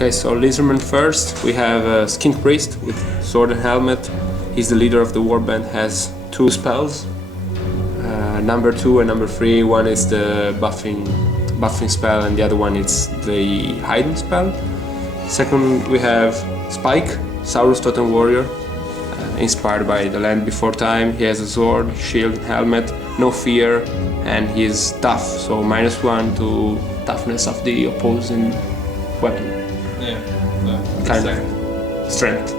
Okay, so Lizardman first. We have Skink Priest with sword and helmet. He's the leader of the warband, has 2 spells. Number 2 and number 3. One is the buffing spell and the other one is the hiding spell. Second we have Spike, Saurus Totem Warrior, inspired by the Land Before Time. He has a sword, shield, helmet, no fear, and he's tough, so -1 to toughness of the opposing weapon. Yeah, Kind of. Strength.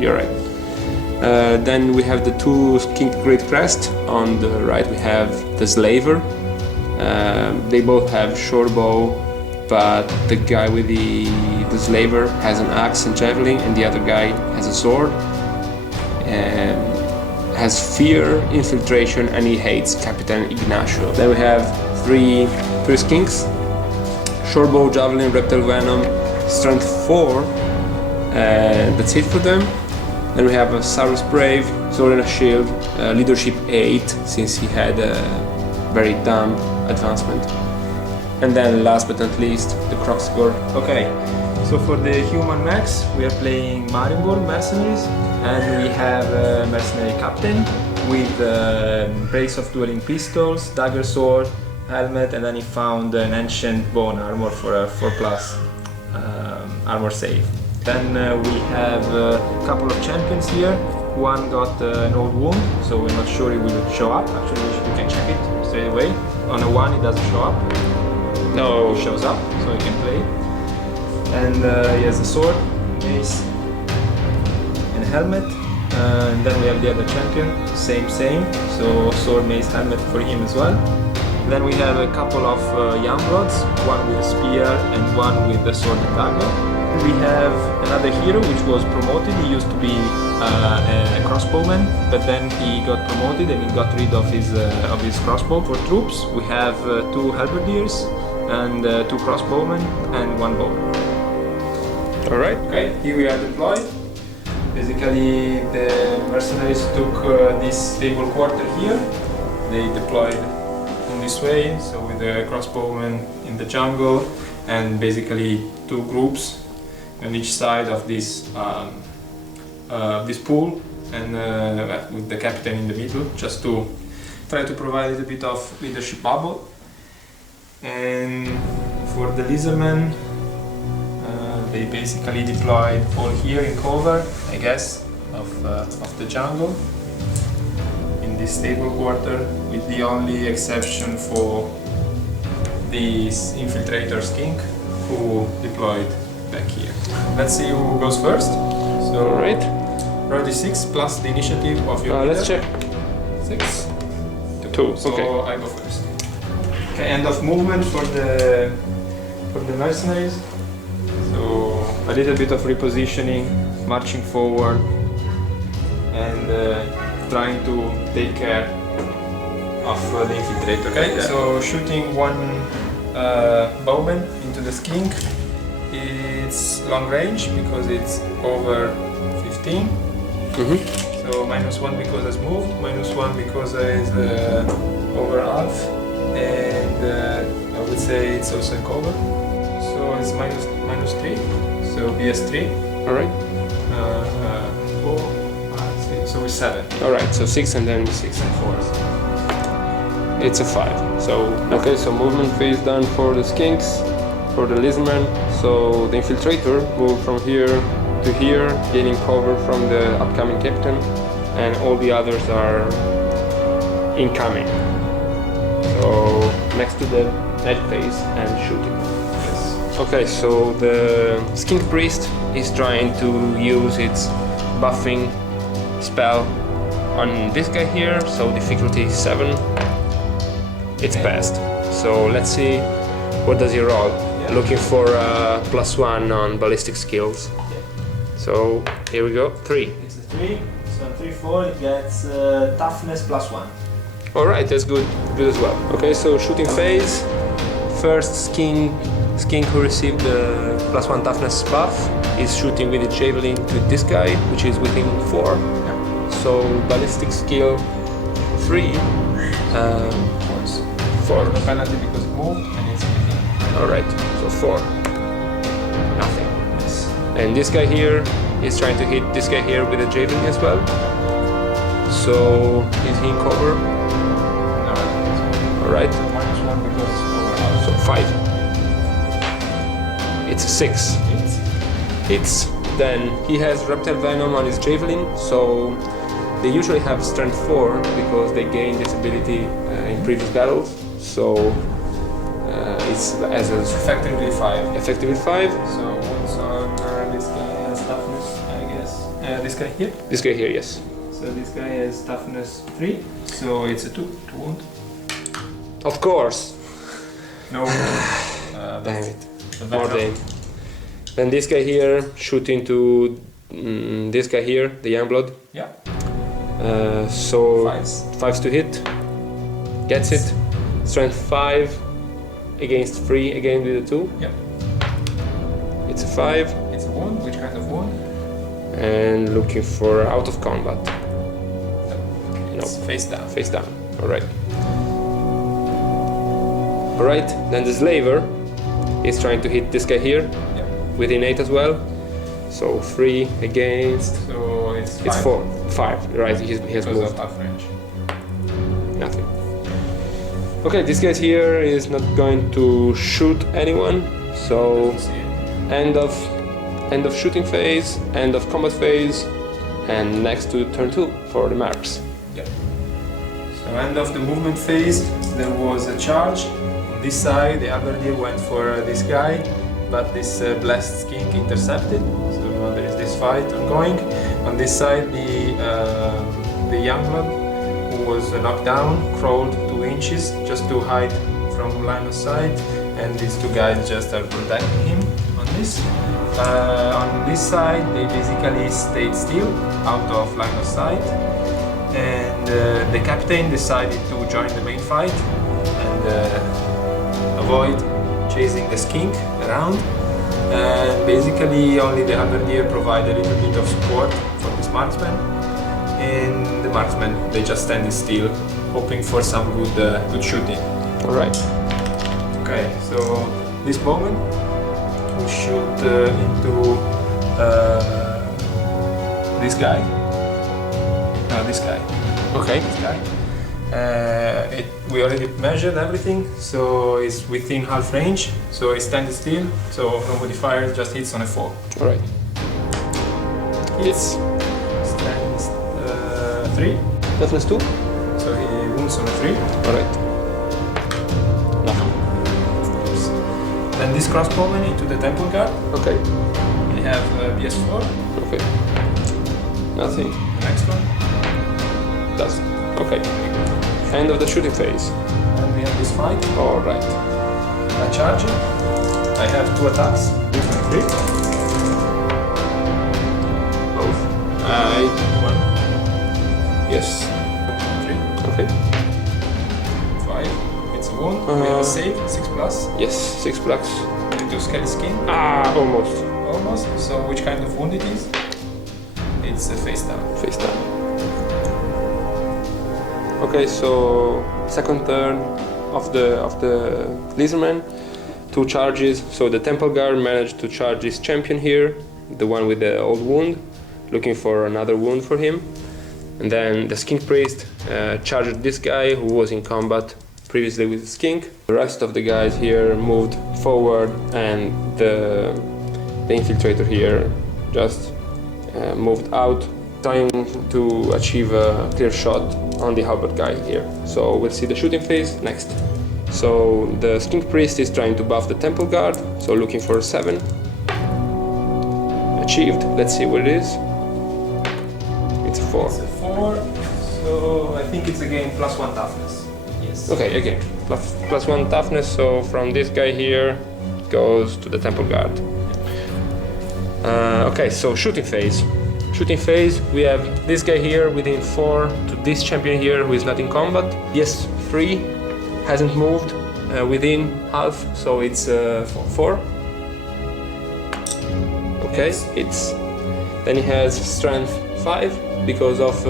You're right. Then we have the 2 Skink Great Crest. On the right we have the Slaver. They both have short bow, but the guy with the Slaver has an axe and javelin, and the other guy has a sword. Has fear, infiltration, and he hates Capitan Ignacio. Then we have three skinks: short bow, javelin, reptile venom, strength 4. That's it for them. Then we have a Saurus Brave, sword and a shield, leadership 8, since he had a very dumb advancement. And then last but not least, the Kroxigor. Okay, so for the human max, we are playing Marienborn Mercenaries, and we have a mercenary captain with brace of dueling pistols, dagger sword, helmet, and then he found an ancient bone armor for a 4+ armor save. Then we have a couple of champions here. One got an old wound, so we're not sure he will show up. Actually, we can check it straight away. On a 1, it doesn't show up. No. He shows up, so he can play. And he has a sword, mace, and a helmet. And then we have the other champion, same. So sword, mace, helmet for him as well. Then we have a couple of young bloods, one with a spear and one with the sword and dagger. We have another hero which was promoted. He used to be a crossbowman, but then he got promoted and he got rid of his crossbow. For troops, we have 2 halberdiers and 2 crossbowmen and 1 bowman. All right. Okay, here we are deployed. Basically, the mercenaries took this stable quarter here. They deployed in this way, so with the crossbowmen in the jungle, and basically 2 groups on each side of this pool, and with the captain in the middle, just to try to provide a little bit of leadership bubble. And for the Lizardmen, they basically deployed all here in cover, I guess, of the jungle, in this stable quarter, with the only exception for this infiltrator skink, who deployed back here. Let's see who goes first. So, All right. priority 6 plus the initiative of your Let's leader. check. 6. 2. So Okay. I go first. Okay, end of movement for the mercenaries. So a little bit of repositioning, marching forward, and trying to take care of the infiltrator. Okay, so shooting 1 bowman into the skink. It's long range because it's over 15. Mm-hmm. So -1 because it's moved, -1 because it's over half, and I would say it's also in cover. So it's -3. So BS3. All right. 4, 5, 6. So it's 7. All right. So 6 and then 6 and 4. it's a 5. So okay. So movement phase done for the skinks, for the Lizardman. So the infiltrator moved from here to here, gaining cover from the upcoming captain, and all the others are incoming. So next to the edge phase and shooting. Yes. Okay, so the Skink Priest is trying to use its buffing spell on this guy here, so difficulty 7. It's passed. So let's see, what does he roll? Yeah. Looking for +1 on ballistic skills. So here we go, 3. It's a 3. So on 3, 4 it gets toughness +1. All right, that's good as well. Okay, so shooting phase. First skink who received the +1 toughness buff is shooting with the javelin to this guy, which is within 4. Yeah. So ballistic skill 3. 4. The penalty because it moved and it's within. All right, so 4. Nothing. Yes. And this guy here is trying to hit this guy here with a javelin as well. So is he in cover? No, I don't think so. Alright. -1 because overall. So 5. It's a 6. Hits. Then he has Reptile Venom on his javelin, so they usually have strength 4 because they gain this ability in previous battles. So it's as a Effectively 5. effectively 5. So wounds on this guy has toughness, I guess. This guy here. This guy here, yes. So this guy has toughness 3. So it's a 2 to wound. Of course. No. Damn it. More damage. Then this guy here shoot into this guy here, the Youngblood. Yeah. So 5s. 5s to hit. Gets it. Strength 5 against 3 again with a 2. Yeah. It's a 5. It's a wound. Which kind of wound? And looking for out of combat. It's face down. Face down. Alright. Alright, then the Slaver is trying to hit this guy here Yeah. with innate as well. So 3 against. So it's 5. It's 4. 5. Right, he has Because moved. of tough range. Nothing. Okay, this guy here is not going to shoot anyone. So See it. end of shooting phase, end of combat phase, and next to turn 2 for the marks. Yeah. So end of the movement phase, there was a charge. On this side, the Aberdeer went for this guy, but this blessed skink intercepted. So there is this fight ongoing. On this side, the Youngblood, who was knocked down, crawled 2 inches just to hide from line of sight, and these 2 guys just are protecting him on this. On this side, they basically stayed still, out of line of sight, and the captain decided to join the main fight and avoid chasing the skink around. And basically, only the Aberdeer provide a little bit of support for this marksman, and the marksman, they just standing still, hoping for some good shooting. Alright. Okay, so this bowman will shoot into this guy. No, this guy. Okay. This guy. We already measured everything, so it's within half range. So it stands still. So no modifier, just hits on a 4. Alright. Hits. Stands 3. Toughness 2. So he wounds on a 3. Alright. Nothing. Then this crossbowman into the temple guard. Okay. We have BS4. Okay. Nothing. Next one. Does. Okay. End of the shooting phase. And we have this fight. Alright. A charge. I have 2 attacks. With my 3. Both. 1, Yes. 3, Okay. 5. It's a wound. We have a save, 6 plus. Yes. 6 blocks. Into skelly skin. Ah, almost. Almost. So which kind of wound it is? It's a face down. Face down. Okay, so second turn of the Lizardman, 2 charges. So the Temple Guard managed to charge this champion here, the one with the old wound, looking for another wound for him. And then the Skink Priest charged this guy who was in combat previously with the Skink. The rest of the guys here moved forward, and the Infiltrator here just moved out, trying to achieve a clear shot on the halberd guy here. So we'll see the shooting phase next. So the Skink Priest is trying to buff the Temple Guard, so looking for a 7. Achieved. Let's see what it is. It's a 4. It's a 4. So I think it's again +1 toughness. Yes. Okay, again, plus 1 toughness, so from this guy here goes to the Temple Guard. Okay, so shooting phase. Shooting phase, we have this guy here within 4 to this champion here who is not in combat. Yes, 3, hasn't moved within half, so it's 4. Okay, it's. Then he has strength 5 because of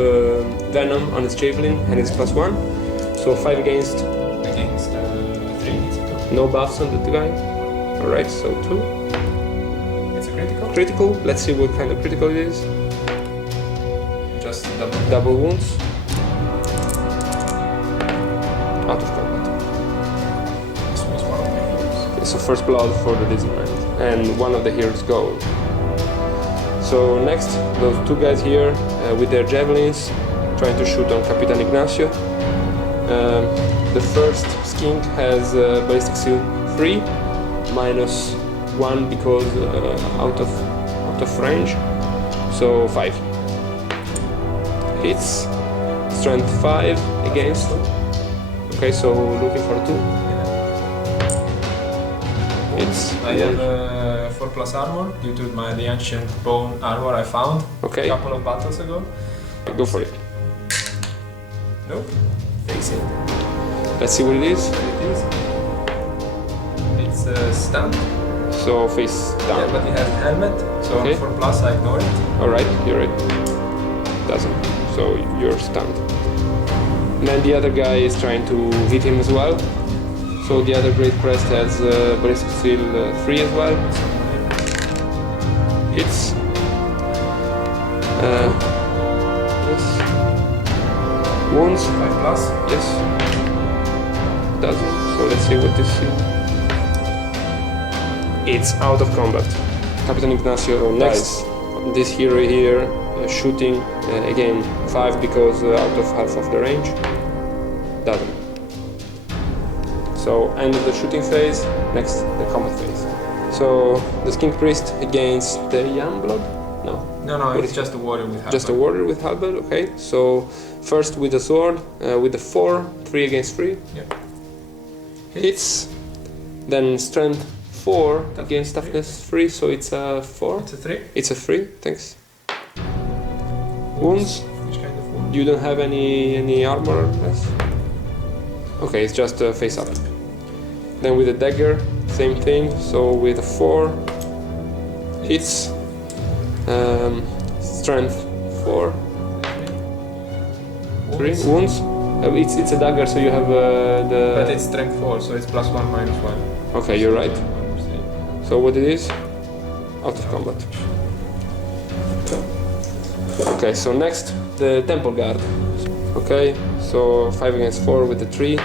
venom on his javelin and it's +1. So 5 against. Against 3, it's a 2. No buffs on the guy. Alright, so 2. critical. Let's see what kind of critical it is. Just Double wounds. Out of combat. This was one of my heroes. Okay, so first blood for the Disneyland. And one of the heroes go. So next, those two guys here with their javelins trying to shoot on Capitan Ignacio. The first skink has ballistic seal 3, -1 because out of range, so 5. Hits, strength 5 against. Okay, so looking for 2. Hits. I have 4+ armor due to the ancient bone armor I found Okay. a couple of battles ago. Go for it. Nope. Face it. Let's see what it is. There it is. It's stunned. So face Yeah, down. but it has a helmet, so Okay. on 4+, I ignore it. Alright, you're right. Doesn't. So you're stunned. And then the other guy is trying to hit him as well. So the other Great Crest has ballistic seal 3 as well. Hits. Yes. Wounds. 5+. Yes. Doesn't. So let's see what this is. It's out of combat. Capitan Ignacio next. This hero here shooting again 5 because out of half of the range. Doesn't. So end of the shooting phase. Next the combat phase. So the Skink Priest against the Youngblood. No. No, it's just a warrior with halberd. Just a warrior with halberd, okay. So first with the sword, with the 4, 3 against 3. Yeah. Hits. Then strength 4 against toughness 3, so it's a 4. It's a 3. It's a 3, thanks. Wounds. Which kind of wound? You don't have any armor less? Okay, it's just face up. Then with the dagger, same thing. So with a 4, hits. Strength 4, 3 wounds. It's a dagger, so you have the. But it's strength 4, so it's +1 -1. Okay, you're right. So what it is? Out of combat. Okay, so next the Temple Guard. Okay, so 5 against 4 with the 3,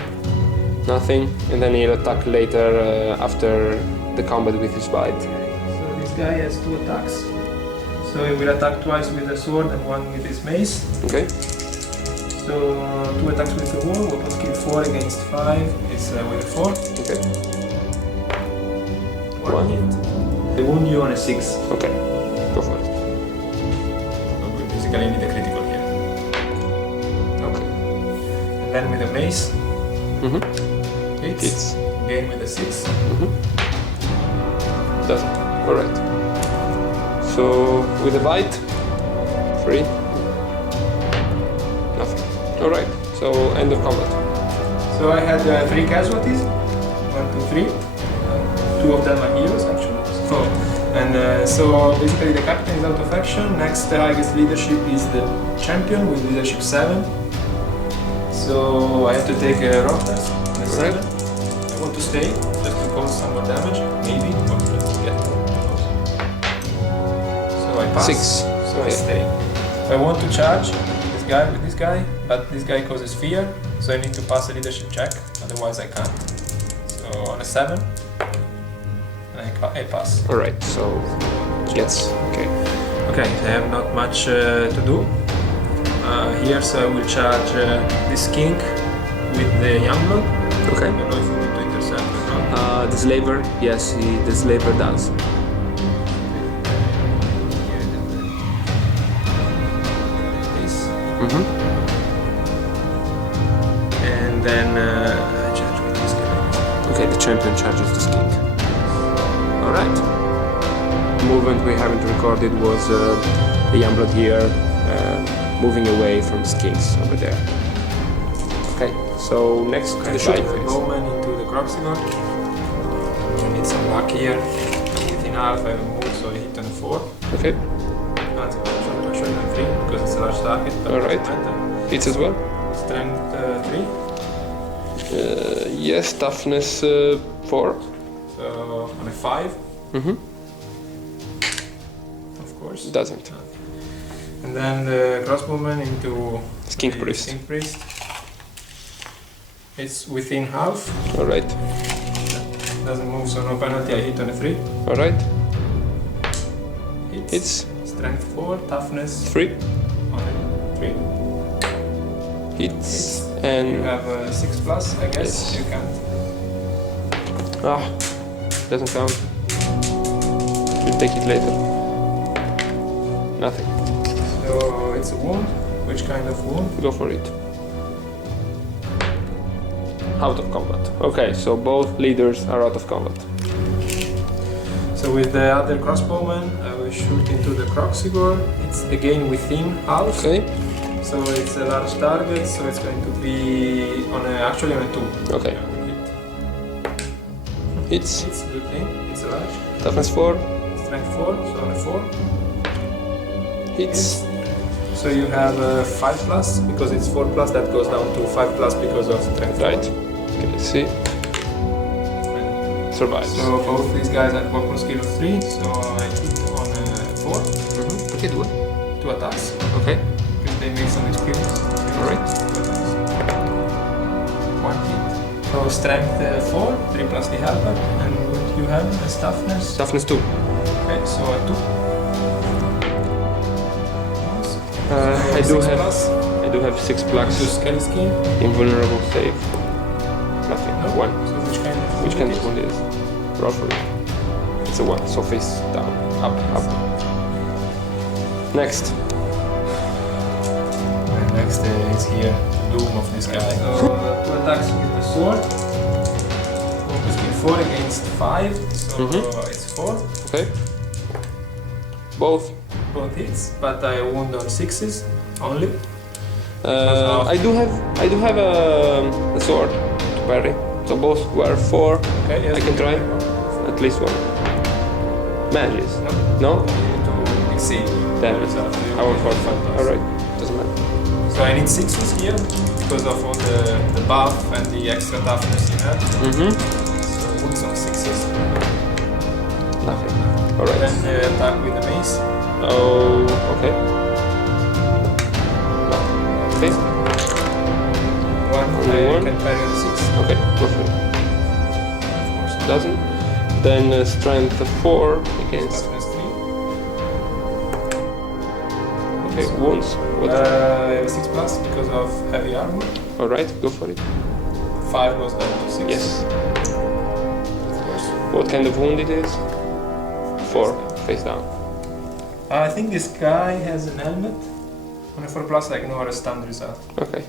nothing, and then he'll attack later after the combat with his bite. So this guy has 2 attacks. So he will attack twice with the sword and 1 with his mace. Okay. So 2 attacks with the wall, weapon skill 4 against 5 is with a 4. Okay. 1 hit. They wound you on a 6. Okay. Go for it. So we basically need a critical here. Okay. And then with the mace, Mm-hmm. hits. Hits. Again with a 6. Mm-hmm. Doesn't. Alright. So with the bite, 3. Nothing. Alright. So end of combat. So I had 3 casualties. 1, 2, 3. 2 of them are heroes actually. So basically the captain is out of action. Next highest leadership is the champion with leadership 7. So I have to take a rock test on a 7. I want to stay just to cause some more damage, maybe. Or just get more close. So I pass. 6. So I Okay. stay. I want to charge this guy with this guy, but this guy causes fear, so I need to pass a leadership check, otherwise I can't. So on a 7, I pass. Alright, so yes. Okay. Okay, I have not much to do. Here, so I will charge this skink with the Youngblood. Okay. I don't know if we need to intercept or not. The slaver, yes, the slaver does. This. Mm-hmm. And then I charge with this guy. Okay, the champion charges the skink. Alright. Movement we haven't recorded was the Youngblood here moving away from the skinks over there. Okay, so next Okay, the so shine the phase. bowman into the Croxigon. I need some luck here. Within half I have a move, so I hit on a 4. Okay, No, it's actually on 3 because it's a large target. But Alright. doesn't matter. hits as well. Strength 3. Yes, toughness 4. So on a 5. Mm-hmm. course? Doesn't. And then the crossbowman into Skink the Priest. Skink Priest. It's within half. Alright. Doesn't move, so no penalty. I hit on a 3. Alright. Hits. It's Strength 4, toughness 3. on a 3. Hits. You And. have a 6 plus, I guess. Yes. You can't. Ah. Doesn't count. We'll take it later. Nothing. So it's a wound. Which kind of wound? Go for it. Out of combat. Okay, so both leaders are out of combat. So with the other crossbowman, I will shoot into the Croxigor. It's again within half. Okay. So it's a large target, so it's going to be on actually on a 2. Okay. Yeah, we hit. Hits. It's a good thing. It's a large. Toughness 4. Strength 4, so on a 4. Hits. So you have 5 plus, because it's 4 plus, that goes down to 5 plus because of strength 4. Right. Okay, let's see. Survives. So both these guys have weapon skill of 3, so I hit on a 4. Okay, do it. 2 attacks, Okay. because they make some experience. Alright. 1 hit. So strength 4, 3 plus the helper, and what you have as toughness? Toughness 2. Okay, so a 2. I do have. Plus, I do have 6 plugs. to Skelly Skin. Invulnerable save. Nothing. No? 1. So which kind of Which kind it of is? wound it is? Roll for it. It's a 1, so face down. Up, up. Next. And next is here, Doom of this guy. So 2 attacks with the sword. Weapon skill 4 against 5, so it's 4. Okay. Both. Both hits, but I wound on 6s only. I do have a sword to parry. So both were 4. Okay, yes, I can try. At least one. Mages. No. No? To exceed. Damn it. So I won't fall. five. Alright. Doesn't matter. So I need 6s here because of all the buff and the extra toughness you have. Mm-hmm. So wounds on 6s. Nothing. Alright. Then attack with the mace. Oh, okay. Okay. 1, Only I one? can parry with 6. Okay, go for it. Of course. Doesn't. Then strength 4 against. Toughness 3. Okay, wounds. What? I have a 6 plus because of heavy armor. Alright, go for it. 5 goes down to 6. Yes. Of course. What kind of wound it is? 4, face down. I think this guy has an helmet. On a 4 plus, I ignore a stunned result. Okay.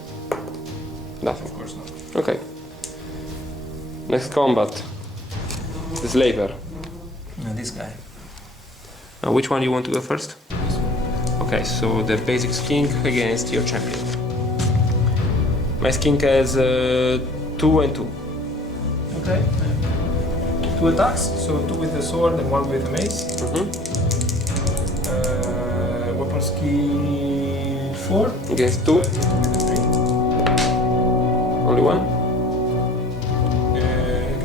Nothing. Of course not. Okay. Next combat. The Slaver. This guy. Which one you want to go first? Okay, so the basic skink against your champion. My skink has 2 and 2. Okay. 2 attacks, so 2 with the sword and 1 with the mace. Weapon skill 4. Against 2. With the 3. Only 1.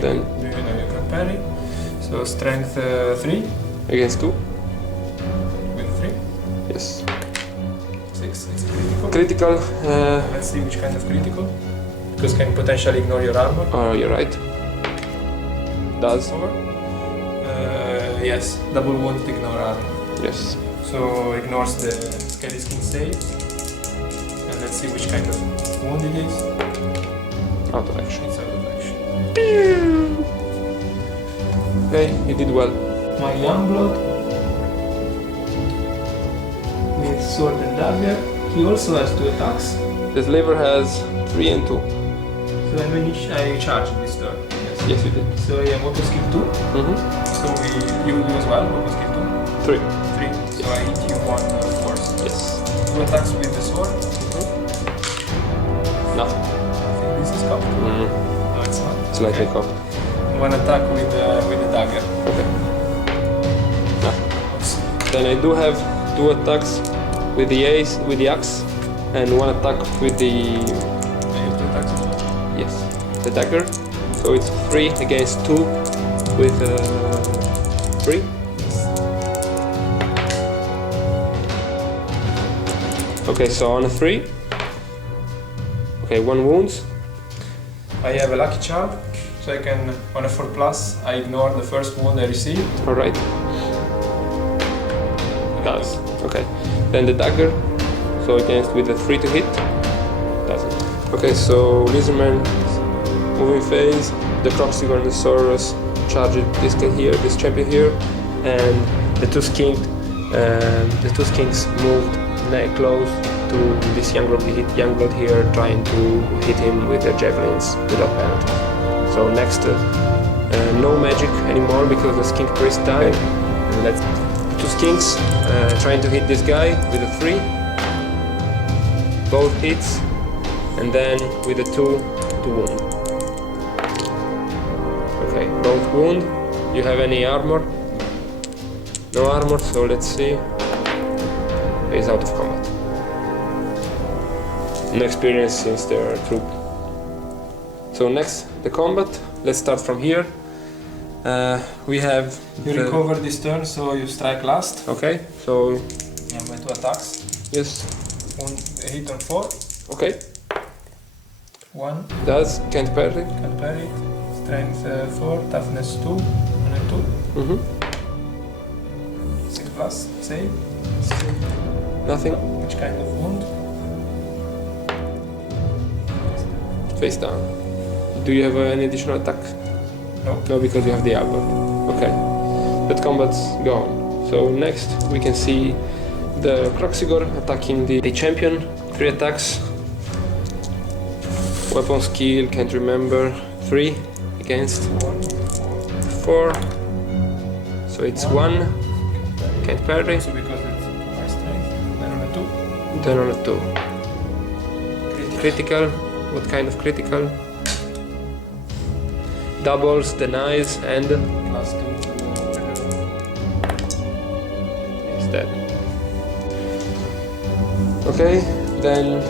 Then You can parry. So strength 3 against 2. with 3. Yes. 6. It's a critical. Critical. Let's see which kind of critical. Because can potentially ignore your armor. Oh, you're right. Does. 4. Yes, double wound ignore armor. Yes. So ignores the Skelly Skin save. And let's see which kind of wound it is. Out of action. It's out of action. Okay, you did well. My Youngblood with sword and dagger. He also has 2 attacks. The Slaver has 3 and 2. So I charge this turn. Yes. Yes, you did. So I have weapon skill 2. Mm-hmm. So you do as well, weapon skill 3. 2. 3. So I hit you 1 force. Yes. 2 attacks with the sword. Nothing. I think this is cocked. Mm. No, it's not. Slightly Okay. cocked. 1 attack with the dagger. Okay. Nothing. Oops. Then I do have 2 attacks with the axe, and 1 attack with the I have 2 attacks as well. yes, the dagger. So it's 3 against 2 with 3. Okay, so on a 3. Okay, 1 wound. I have a lucky charm, so I can, on a 4+, I ignore the first wound I received. Alright. Does. Okay. Then the dagger. So against with a 3 to hit. Doesn't. Okay, so Lizardman moving phase. The Croxigor and the Saurus charge this guy here, this champion here, and the two skinks moved close to this Youngblood here, trying to hit him with their javelins without penalty. So next, no magic anymore because the skink priest died. And let's two skinks trying to hit this guy with a 3. Both hits, and then with a 2 to wound. Okay, both wound. You have any armor? No armor, so let's see. He's out of combat. No experience since their troop. So next, the combat. Let's start from here. We have... You recover this turn, so you strike last. Okay, so... And my 2 attacks. Yes. One hit on 4. Okay. 1. Does, can't parry. Can parry it. Strength 4, toughness 2, and a 2. 6+, save. Nothing. Which kind of wound? Face down. Do you have any additional attack? No. No, because you have the albert. Okay. That combat's gone. So next we can see the Croxigor attacking the champion. 3 attacks. Weapon skill, can't remember. 3 against 4. So it's 1. Can't parry. So because it's my strength, then on a 2. Then on a 2. Critical. What kind of critical? Doubles, denies, and +2. it's dead. Okay, then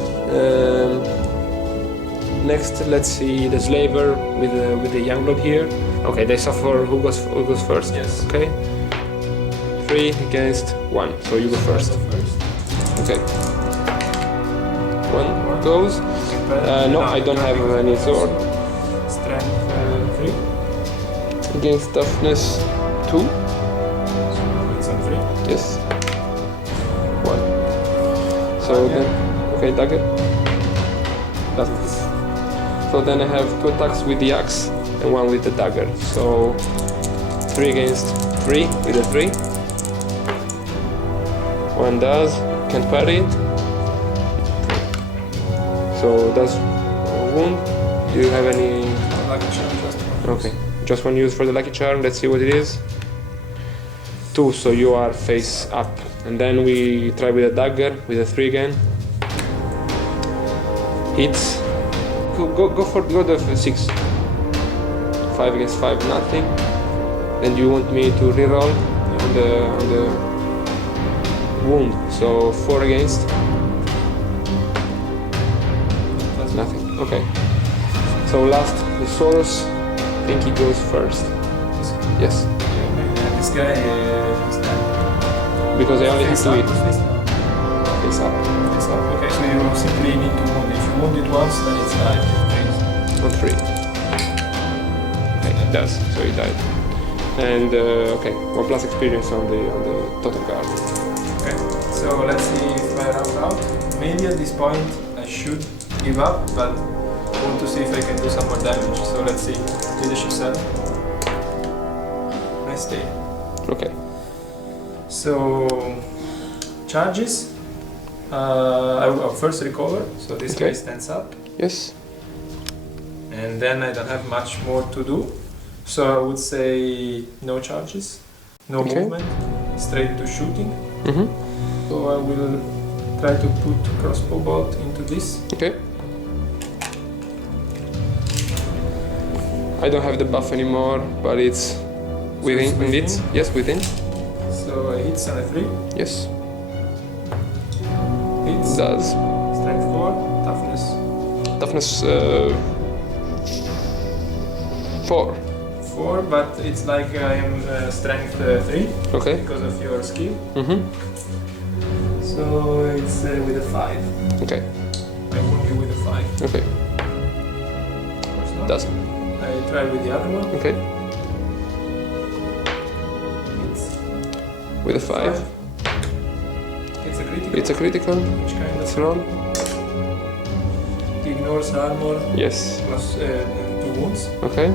next let's see the slaver with the Youngblood here. Okay, they suffer. Who goes first? Yes. Okay. 3 against 1, so you go first. Okay. 1 goes. No, I don't have any sword. Strength 3. Against toughness 2. So it's on 3. Yes. 1. So then, okay, dagger. Doesn't. So then I have 2 attacks with the axe and 1 with the dagger. So 3 against 3 with a 3. 1 does, can't parry it. So does wound. Do you have any? Lucky charm just one. Okay, just 1 use for the lucky charm. Let's see what it is. 2, so you are face up. And then we try with a dagger with a 3 again. Hits. Go the 6. 5 against 5, nothing. Then you want me to reroll on the wound. So 4 against. Nothing. Okay. So last, the Saurus. I think he goes first. Yes. This guy is dead. Because I only have to hit. Face up. Face up. Okay, so you simply need to wound. If you wound it once, then it's died. On 3. Okay, it does. So he died. And okay, 1+ experience on the total guard. Okay. So let's see if I round out. Maybe at this point I should give up, but I want to see if I can do some more damage. So let's see. Leadership 7. Nice day. Okay. So charges. I will first recover. So this Okay. guy stands up, Yes. and then I don't have much more to do. So I would say no charges, no Okay. movement, straight to shooting. Mm-hmm. So I will try to put crossbow bolt into this. Okay. I don't have the buff anymore, but it's within. it's within? Indeed. Yes, within. So I hit on a 3. Yes. Hits. Does. Strength 4, toughness Toughness 4. 4, but it's like I am strength 3 Okay. because of your skill. Mm-hmm. So So it's with a 5. Okay. I wound you with a 5. Okay. First not. Doesn't. I try with the other one. Okay. It's With a 5. It's a critical. It's a critical. Which kind Let's of roll. ignores armor Yes. plus 2 wounds. Okay.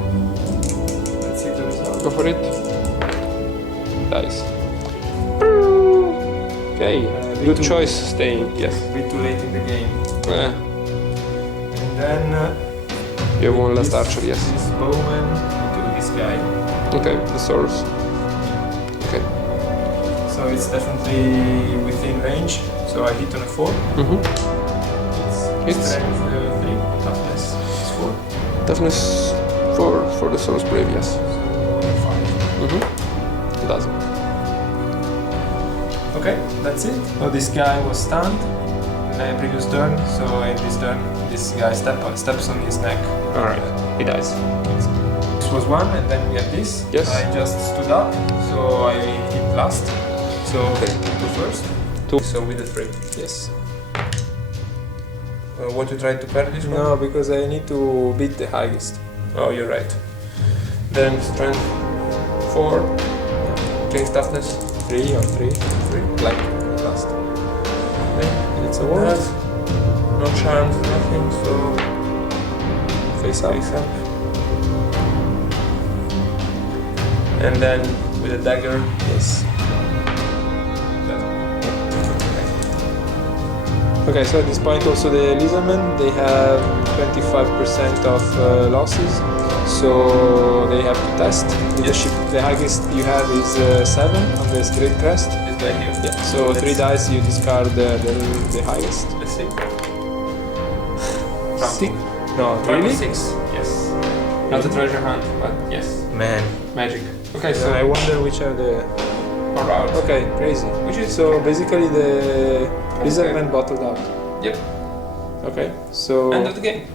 Let's see the result. Go for it. Dice. Okay. Good V2. choice staying. Yes. A bit too late in the game. Yeah. And then You have one last this- archer, yes. This bowman into this guy. Okay, the swords. Okay. So it's definitely within range. So I hit on a 4. Mm-hmm. It's Hits. strength 3, toughness is 4. Toughness 4 for the Soul's Brave, yes. So 5. Mm-hmm. Doesn't. Okay, that's it. So this guy was stunned in the previous turn. So in this turn, this guy steps on his neck. Alright. He dies. This was 1, and then we have this. Yes. I just stood up, so I hit last. So Okay. go first. 2. So with the 3. Yes. Want to try to parry this one? No, because I need to beat the highest. Oh, you're right. Then strength 4. Change toughness 3 or 3. 3. Like last. Okay. It's a ward. No charms, nothing. So Face up. face up. And then with a dagger. Yes. Okay, so at this point also the Lizardmen, they have 25% of losses, so they have to test. Leadership, the highest you have is 7 on the straight crest. This guy here. Yeah, so 3 dice you discard the highest. Let's see. Six? No, Really? really? 6. Yes. Not a treasure hunt, but yes. Man. Magic. Okay, So so I wonder which are the... around. Okay, crazy. Which is So basically the Lizardmen bottled out. Yep. Okay, so... End of the game.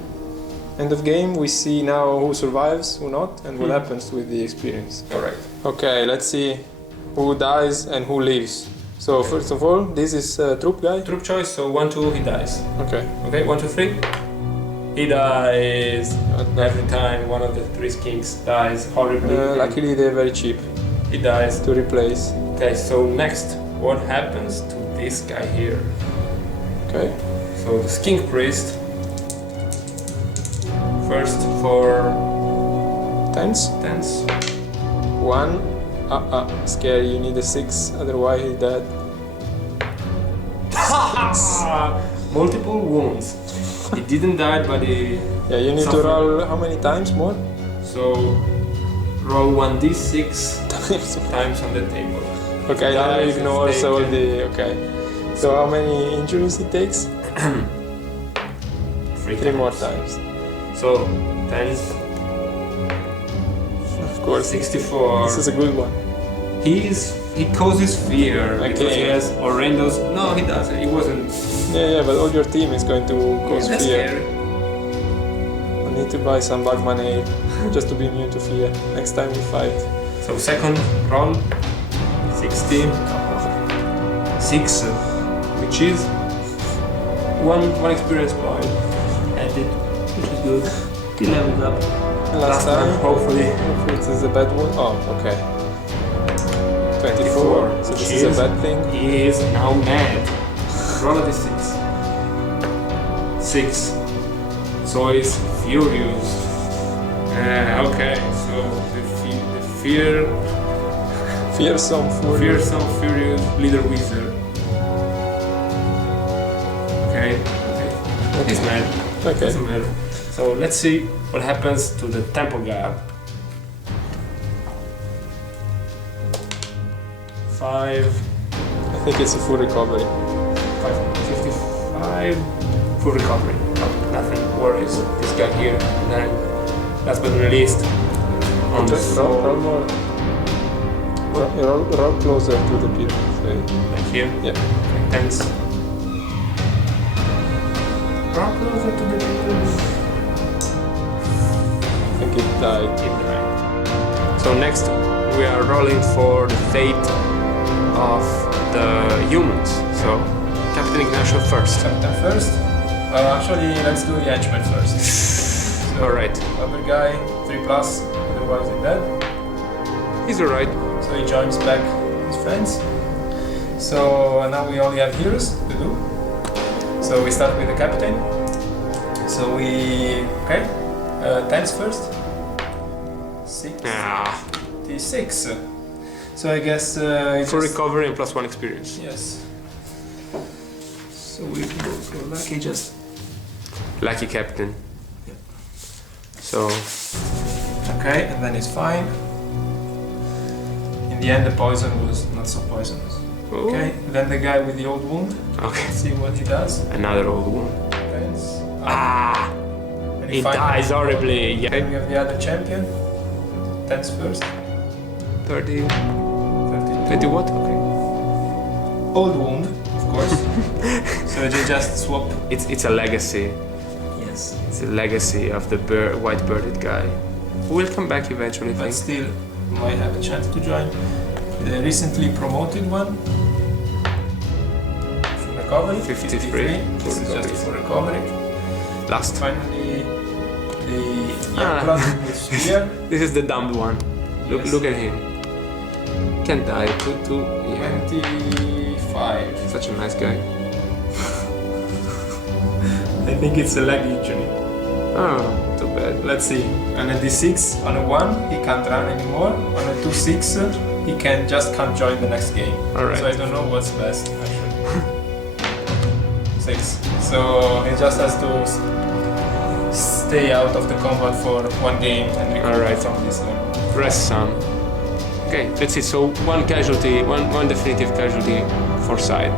End of game, we see now who survives, who not, and what Hmm. happens with the experience. Alright. Okay, let's see who dies and who lives. So first of all, this is troop guy. Troop choice, so 1, 2, he dies. Okay. Okay, 1, 2, 3. He dies. Every time one of the 3 skinks dies horribly. Luckily they're very cheap He dies. to replace. Okay, so next, what happens to this guy here? Okay. So the skink priest. First for Tens. tens. 1. Scary, you need a 6, otherwise he's dead. Multiple wounds. He didn't die, but he. Yeah, you need to Suffer. roll how many times more? So roll 1d6 times on the table. Okay, now Dice you is ignore all taken. the... Okay. So how many injuries he takes? 3 more times. So tens. Of course. 64. This is a good one. He causes fear because Okay. he has horrendous. No, he doesn't. He wasn't. Yeah, but all your team is going to cause That's fear. scary. I need to buy some Bagman aid just to be immune to fear next time we fight. So second roll, 16, 6, which is one experience point added, which is good. He leveled up. Last time, hopefully. hopefully it is a bad one. Oh, okay. 24. So this is a bad thing. He is now mad. Roll a d6. 6. So he's furious. Okay, so the Fearsome fury. fearsome, furious leader wizard. Okay. He's mad. Okay. Doesn't matter. So let's see what happens to the temple guard. 5, I think it's a full recovery. 55, full recovery. Nothing worries this guy here. And then, last but not least, on the Just roll sword, more. Roll closer to the pyramid. like here. Yeah. Tens. Roll closer to the pyramid. I think it died. Keep trying. So next we are rolling for the fate of the humans. So Captain Ignacio first. Captain first. Actually, let's do the henchman first. So, Alright. Other guy, 3+, otherwise he's dead. He's alright. So he joins back his friends. So now we only have heroes to do. So we start with the captain. So we tanks first. 6. Ah, T6. So I guess it's for recovery and +1 experience. yes. So we go for lucky just. Lucky captain. Yep. So Okay, and then it's fine. In the end, the poison was not so poisonous. oh, Okay, then the guy with the old wound. okay. Let's see what he does. Another old wound. Depends. Ah, And he finally- dies horribly. Then Yeah. we have the other champion. Tanks first. 30, 32. 20 what? Okay. Old wound, of course. So they just swap. It's a legacy. Yes. It's a legacy of the white birded guy. Who will come back eventually, I But think. still might have a chance to join. The recently promoted one. For recovery. 53. This is just for recovery. Last. Finally, the young Ah. blood with spear. This is the dumb one. Look, Yes. look at him. Can't die. Two. Yeah. 25. Such a nice guy. I think it's a leg injury. Oh, too bad. Let's see. On a D6, on a 1, he can't run anymore. On a 2-6, he can't join the next game. Alright. So I don't know what's best actually. 6. So he just has to stay out of the combat for 1 game and recover Alright. from this level. Rest some. Okay, that's it. So one casualty, one definitive casualty for side.